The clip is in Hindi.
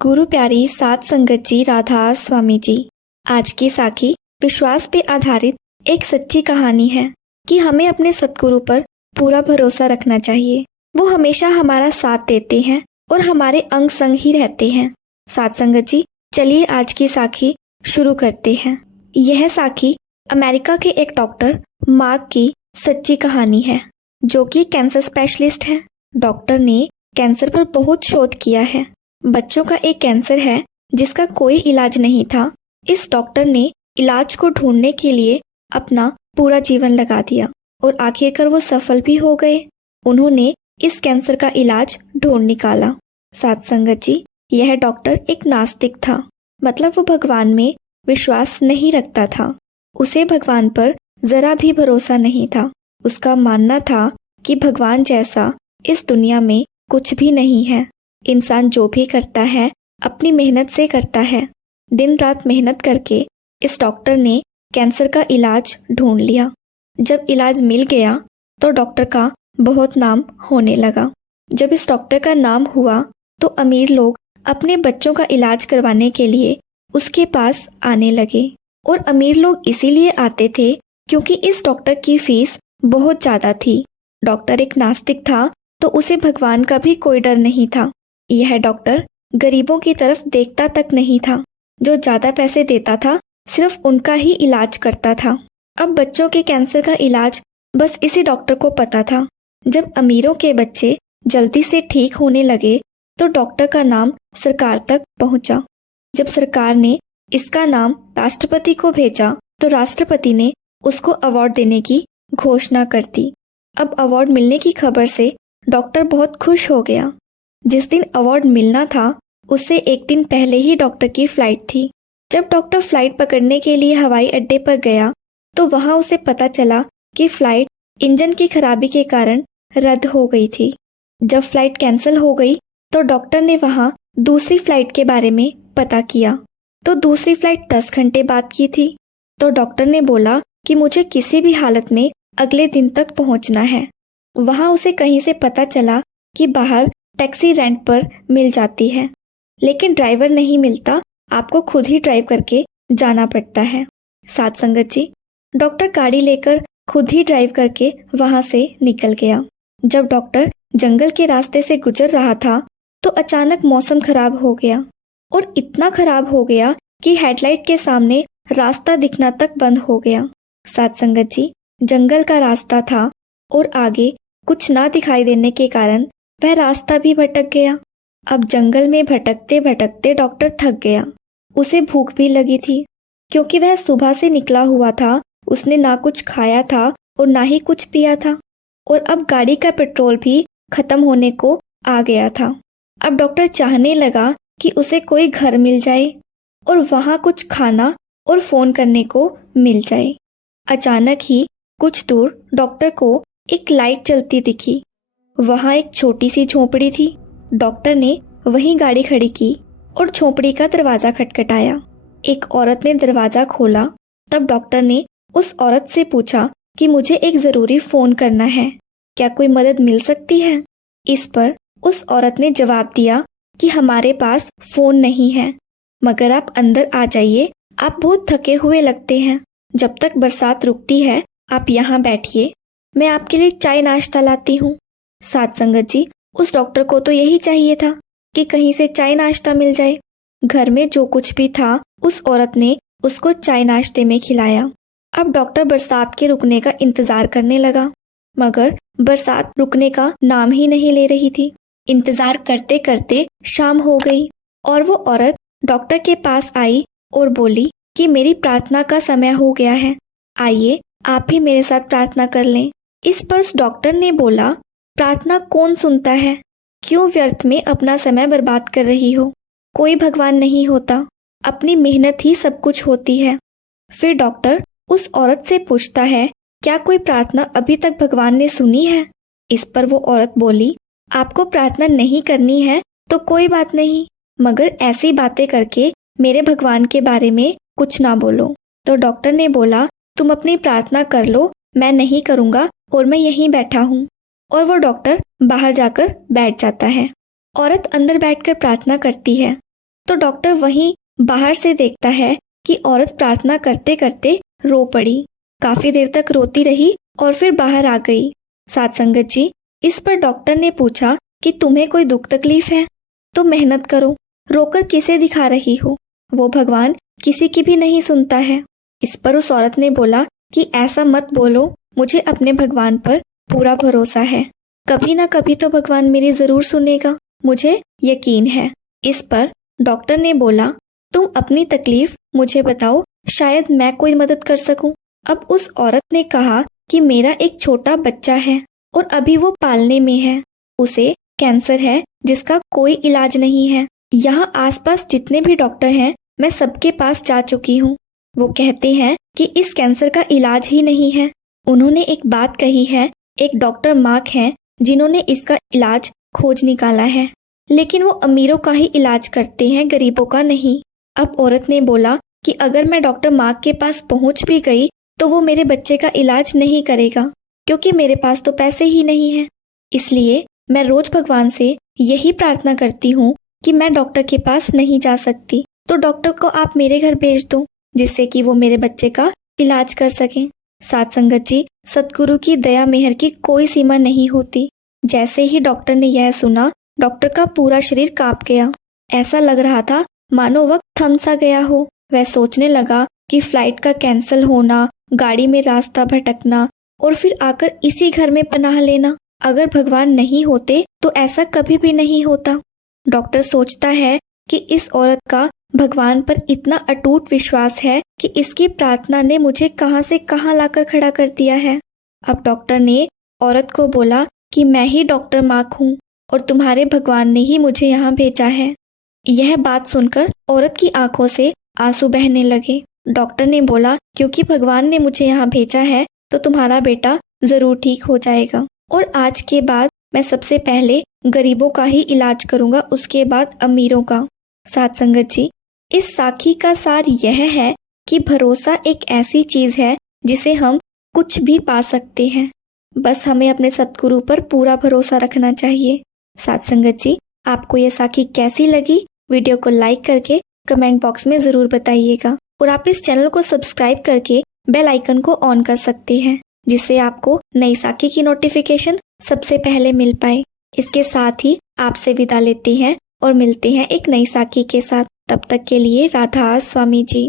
गुरु प्यारी सात संगत जी राधा स्वामी जी। आज की साखी विश्वास पे आधारित एक सच्ची कहानी है कि हमें अपने सतगुरु पर पूरा भरोसा रखना चाहिए। वो हमेशा हमारा साथ देते हैं और हमारे अंग संग ही रहते हैं। सात संगत जी, चलिए आज की साखी शुरू करते हैं। यह साखी अमेरिका के एक डॉक्टर मार्क की सच्ची कहानी है, जो कि कैंसर स्पेशलिस्ट है। डॉक्टर ने कैंसर पर बहुत शोध किया है। बच्चों का एक कैंसर है जिसका कोई इलाज नहीं था। इस डॉक्टर ने इलाज को ढूंढने के लिए अपना पूरा जीवन लगा दिया और आखिरकार वो सफल भी हो गए। उन्होंने इस कैंसर का इलाज ढूंढ निकाला। सात संगत जी, यह डॉक्टर एक नास्तिक था, मतलब वो भगवान में विश्वास नहीं रखता था। उसे भगवान पर जरा भी भरोसा नहीं था। उसका मानना था कि भगवान जैसा इस दुनिया में कुछ भी नहीं है। इंसान जो भी करता है अपनी मेहनत से करता है। दिन रात मेहनत करके इस डॉक्टर ने कैंसर का इलाज ढूंढ लिया। जब इलाज मिल गया तो डॉक्टर का बहुत नाम होने लगा। जब इस डॉक्टर का नाम हुआ तो अमीर लोग अपने बच्चों का इलाज करवाने के लिए उसके पास आने लगे। और अमीर लोग इसीलिए आते थे क्योंकि इस डॉक्टर की फीस बहुत ज़्यादा थी। डॉक्टर एक नास्तिक था तो उसे भगवान का भी कोई डर नहीं था। यह डॉक्टर गरीबों की तरफ देखता तक नहीं था। जो ज़्यादा पैसे देता था सिर्फ उनका ही इलाज करता था। अब बच्चों के कैंसर का इलाज बस इसी डॉक्टर को पता था। जब अमीरों के बच्चे जल्दी से ठीक होने लगे तो डॉक्टर का नाम सरकार तक पहुंचा। जब सरकार ने इसका नाम राष्ट्रपति को भेजा तो राष्ट्रपति ने उसको अवार्ड देने की घोषणा कर दी। अब अवार्ड मिलने की खबर से डॉक्टर बहुत खुश हो गया। जिस दिन अवार्ड मिलना था उससे एक दिन पहले ही डॉक्टर की फ्लाइट थी। जब डॉक्टर फ्लाइट पकड़ने के लिए हवाई अड्डे पर गया तो वहां उसे पता चला कि फ्लाइट इंजन की खराबी के कारण रद्द हो गई थी। जब फ्लाइट कैंसिल हो गई तो डॉक्टर ने वहां दूसरी फ्लाइट के बारे में पता किया तो दूसरी फ्लाइट 10 घंटे बाद की थी। तो डॉक्टर ने बोला कि मुझे किसी भी हालत में अगले दिन तक पहुंचना है। वहां उसे कहीं से पता चला कि बाहर टैक्सी रेंट पर मिल जाती है, लेकिन ड्राइवर नहीं मिलता, आपको खुद ही ड्राइव करके जाना पड़ता है। सात संगत जी, डॉक्टर गाड़ी लेकर खुद ही ड्राइव करके वहां से निकल गया। जब डॉक्टर जंगल के रास्ते से गुजर रहा था तो अचानक मौसम खराब हो गया और इतना खराब हो गया कि हेडलाइट के सामने रास्ता दिखना तक बंद हो गया। सात संगत जी, जंगल का रास्ता था और आगे कुछ ना दिखाई देने के कारण वह रास्ता भी भटक गया। अब जंगल में भटकते भटकते डॉक्टर थक गया। उसे भूख भी लगी थी क्योंकि वह सुबह से निकला हुआ था। उसने ना कुछ खाया था और ना ही कुछ पिया था और अब गाड़ी का पेट्रोल भी खत्म होने को आ गया था। अब डॉक्टर चाहने लगा कि उसे कोई घर मिल जाए और वहाँ कुछ खाना और फ़ोन करने को मिल जाए। अचानक ही कुछ दूर डॉक्टर को एक लाइट जलती दिखी। वहाँ एक छोटी सी झोपड़ी थी। डॉक्टर ने वहीं गाड़ी खड़ी की और झोपड़ी का दरवाज़ा खटखटाया। एक औरत ने दरवाज़ा खोला। तब डॉक्टर ने उस औरत से पूछा कि मुझे एक ज़रूरी फ़ोन करना है, क्या कोई मदद मिल सकती है? इस पर उस औरत ने जवाब दिया कि हमारे पास फ़ोन नहीं है, मगर आप अंदर आ जाइए, आप बहुत थके हुए लगते हैं। जब तक बरसात रुकती है आप यहाँ बैठिए, मैं आपके लिए चाय नाश्ता लाती हूँ। सात संगत जी, उस डॉक्टर को तो यही चाहिए था कि कहीं से चाय नाश्ता मिल जाए। घर में जो कुछ भी था उस औरत ने उसको चाय नाश्ते में खिलाया। अब डॉक्टर बरसात के रुकने का इंतजार करने लगा, मगर बरसात रुकने का नाम ही नहीं ले रही थी। इंतजार करते करते शाम हो गई और वो औरत डॉक्टर के पास आई और बोली कि मेरी प्रार्थना का समय हो गया है, आइए आप भी मेरे साथ प्रार्थना कर लें। इस पर डॉक्टर ने बोला, प्रार्थना कौन सुनता है? क्यों व्यर्थ में अपना समय बर्बाद कर रही हो? कोई भगवान नहीं होता, अपनी मेहनत ही सब कुछ होती है। फिर डॉक्टर उस औरत से पूछता है, क्या कोई प्रार्थना अभी तक भगवान ने सुनी है? इस पर वो औरत बोली, आपको प्रार्थना नहीं करनी है तो कोई बात नहीं, मगर ऐसी बातें करके मेरे भगवान के बारे में कुछ ना बोलो। तो डॉक्टर ने बोला, तुम अपनी प्रार्थना कर लो, मैं नहीं करूँगा और मैं यहीं बैठा हूँ। और वो डॉक्टर बाहर जाकर बैठ जाता है। औरत अंदर बैठकर प्रार्थना करती है। तो डॉक्टर वहीं बाहर से देखता है कि औरत प्रार्थना करते करते रो पड़ी। काफी देर तक रोती रही और फिर बाहर आ गई। साथ संगत जी, इस पर डॉक्टर ने पूछा कि तुम्हें कोई दुख तकलीफ है तो मेहनत करो, रोकर किसे दिखा रही हो, वो भगवान किसी की भी नहीं सुनता है। इस पर उस औरत ने बोला कि ऐसा मत बोलो, मुझे अपने भगवान पर पूरा भरोसा है, कभी ना कभी तो भगवान मेरी जरूर सुनेगा, मुझे यकीन है। इस पर डॉक्टर ने बोला तुम अपनी तकलीफ मुझे बताओ, शायद मैं कोई मदद कर सकूं। अब उस औरत ने कहा कि मेरा एक छोटा बच्चा है और अभी वो पालने में है, उसे कैंसर है जिसका कोई इलाज नहीं है। यहाँ आसपास जितने भी डॉक्टर हैं मैं सबके पास जा चुकी हूँ, वो कहते हैं कि इस कैंसर का इलाज ही नहीं है। उन्होंने एक बात कही है, एक डॉक्टर मार्क हैं जिन्होंने इसका इलाज खोज निकाला है, लेकिन वो अमीरों का ही इलाज करते हैं, गरीबों का नहीं। अब औरत ने बोला कि अगर मैं डॉक्टर मार्क के पास पहुंच भी गई तो वो मेरे बच्चे का इलाज नहीं करेगा, क्योंकि मेरे पास तो पैसे ही नहीं हैं। इसलिए मैं रोज भगवान से यही प्रार्थना करती हूँ कि मैं डॉक्टर के पास नहीं जा सकती, तो डॉक्टर को आप मेरे घर भेज दो, जिससे कि वो मेरे बच्चे का इलाज कर सकें। साथ संगत जी, सतगुरु की दया मेहर की कोई सीमा नहीं होती। जैसे ही डॉक्टर ने यह सुना, डॉक्टर का पूरा शरीर कांप गया। ऐसा लग रहा था मानो वक्त थम सा गया हो। वह सोचने लगा कि फ्लाइट का कैंसिल होना, गाड़ी में रास्ता भटकना और फिर आकर इसी घर में पनाह लेना, अगर भगवान नहीं होते तो ऐसा कभी भी नहीं होता। डॉक्टर सोचता है कि इस औरत का भगवान पर इतना अटूट विश्वास है कि इसकी प्रार्थना ने मुझे कहां से कहां लाकर खड़ा कर दिया है। अब डॉक्टर ने औरत को बोला कि मैं ही डॉक्टर मार्क हूँ और तुम्हारे भगवान ने ही मुझे यहाँ भेजा है। यह बात सुनकर औरत की आंखों से आंसू बहने लगे। डॉक्टर ने बोला क्योंकि भगवान ने मुझे यहाँ भेजा है तो तुम्हारा बेटा जरूर ठीक हो जाएगा, और आज के बाद मैं सबसे पहले गरीबों का ही इलाज करूंगा, उसके बाद अमीरों का। साथ संगत जी, इस साखी का सार यह है कि भरोसा एक ऐसी चीज है जिसे हम कुछ भी पा सकते हैं, बस हमें अपने सतगुरु पर पूरा भरोसा रखना चाहिए। साथ संगत जी, आपको ये साखी कैसी लगी? वीडियो को लाइक करके कमेंट बॉक्स में जरूर बताइएगा, और आप इस चैनल को सब्सक्राइब करके बेल आइकन को ऑन कर सकते हैं, जिससे आपको नई साखी की नोटिफिकेशन सबसे पहले मिल पाए। इसके साथ ही आपसे विदा लेते हैं और मिलते हैं एक नई साखी के साथ। तब तक के लिए राधा स्वामी जी।